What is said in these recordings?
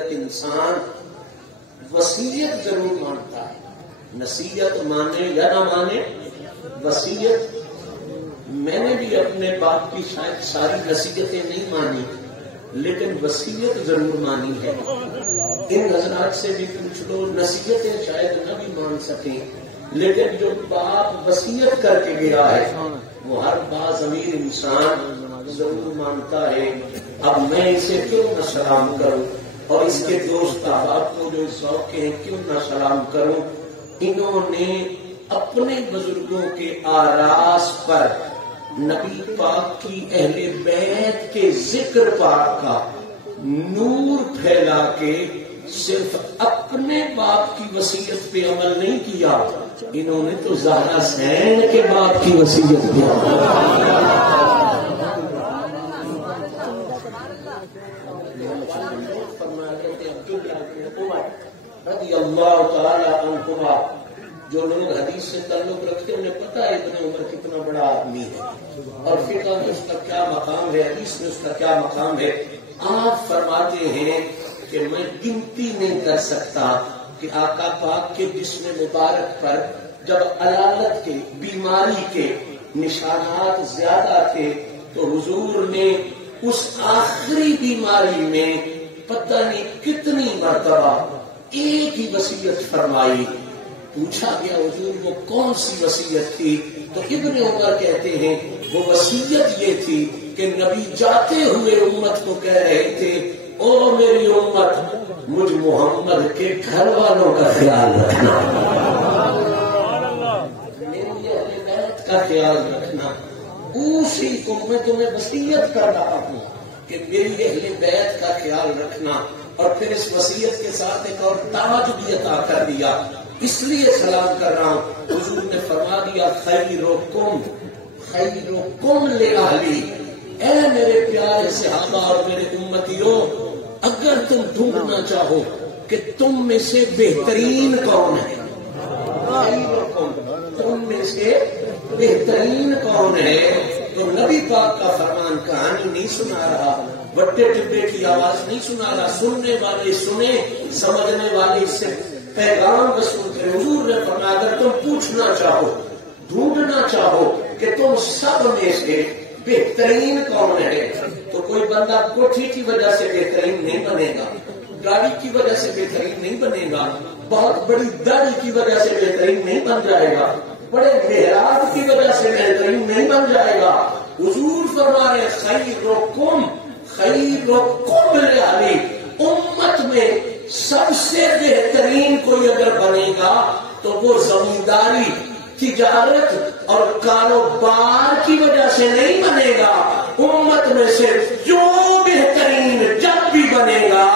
اگر انسان وصیت ضرور مانتا ہے، نصیحت مانے یا نہ مانے، وصیت، میں نے بھی اپنے باپ کی شاید ساری نصیحتیں نہیں مانی لیکن وصیت ضرور مانی ہے۔ ان حضرات سے بھی پوچھ لو، نصیحتیں شاید نہ بھی مان سکیں لیکن جو باپ وصیت کر کے گیا ہے وہ ہر باضمیر انسان ضرور مانتا ہے۔ اب میں اسے کیوں نہ سلام کروں اور اس کے دوست احباب کو جو ذوق ہیں کیوں نہ سلام کروں۔ انہوں نے اپنے بزرگوں کے آراز پر نبی پاک کی اہل بیت کے ذکر پاک کا نور پھیلا کے صرف اپنے باپ کی وصیت پہ عمل نہیں کیا، انہوں نے تو زہرا حسین کے باپ کی وصیت پہ رضی اللہ تعالی عنہما، جو لوگ حدیث سے تعلق رکھتے ہیں انہیں پتا ہے ابن عمر کتنا بڑا آدمی ہے اور فقہ میں اس کا کیا مقام ہے، حدیث میں اس کا کیا مقام ہے۔ آپ فرماتے ہیں کہ میں گنتی نہیں کر سکتا کہ آقا پاک کے جسم مبارک پر جب علالت کے، بیماری کے نشانات زیادہ تھے تو حضور نے اس آخری بیماری میں پتہ نہیں کتنی مرتبہ ایک ہی وصیت فرمائی۔ پوچھا گیا حضور وہ کون سی وصیت تھی؟ تو ابن عمر کہتے ہیں وہ وصیت یہ تھی کہ نبی جاتے ہوئے امت کو کہہ رہے تھے، او میری امت، مجھ محمد کے گھر والوں کا خیال رکھنا، میری اہل بیت کا خیال رکھنا، اسی کو میں تمہیں وصیت کر رہا ہوں کہ میری اہل بیت کا خیال رکھنا۔ اور پھر اس وصیت کے ساتھ ایک اور تاج بھی عطا کر دیا، اس لیے سلام کر رہا ہوں۔ حضور نے فرما دیا خیرکم خیرکم لأہلی، اے میرے پیارے صحابہ اور میرے امتیوں، اگر تم ڈھونڈنا چاہو کہ تم میں سے بہترین کون ہے، تم میں سے بہترین کون ہے، تو نبی پاک کا فرمان کہانی نہیں سنا رہا، بٹے ٹبے کی آواز نہیں سنا رہا، سننے والے سنے، سمجھنے والے اس سے پیغام وصول کرے۔ حضور نے فرمایا اگر تم پوچھنا چاہو، ڈھونڈنا چاہو کہ تم سب میں سے بہترین کون ہے، تو کوئی بندہ کوٹھی کی وجہ سے بہترین نہیں بنے گا، گاڑی کی وجہ سے بہترین نہیں بنے گا، بہت بڑی داڑھی کی وجہ سے بہترین نہیں بن جائے گا، بڑے محراب کی وجہ سے بہترین نہیں بن جائے گا۔ حضور فرما رہے خیرکم خیرکم لأہلی، امت میں سب سے بہترین کوئی اگر بنے گا تو وہ زمینداری، تجارت اور کاروبار کی وجہ سے نہیں بنے گا، امت میں سے جو بہترین جب بھی بنے گا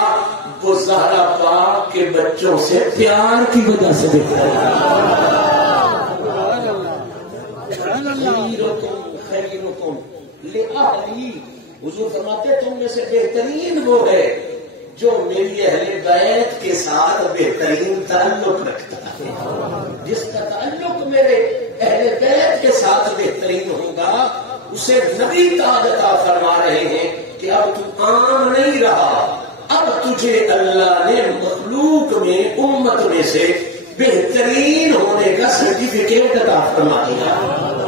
وہ زہرا پاک کے بچوں سے پیار کی وجہ سے بہترین۔ خیرکم لأہلی، حضور فرماتے تم میں سے بہترین وہ ہے جو میری اہل بیت کے ساتھ بہترین تعلق رکھتا ہے، جس کا تعلق میرے اہل بیت کے ساتھ بہترین ہوگا اسے نبی تاج عطا فرما رہے ہیں کہ اب تو عام نہیں رہا، اب تجھے اللہ نے مخلوق میں امت میں سے بہترین ہونے کا سرٹیفکیٹ عطا فرما دیا۔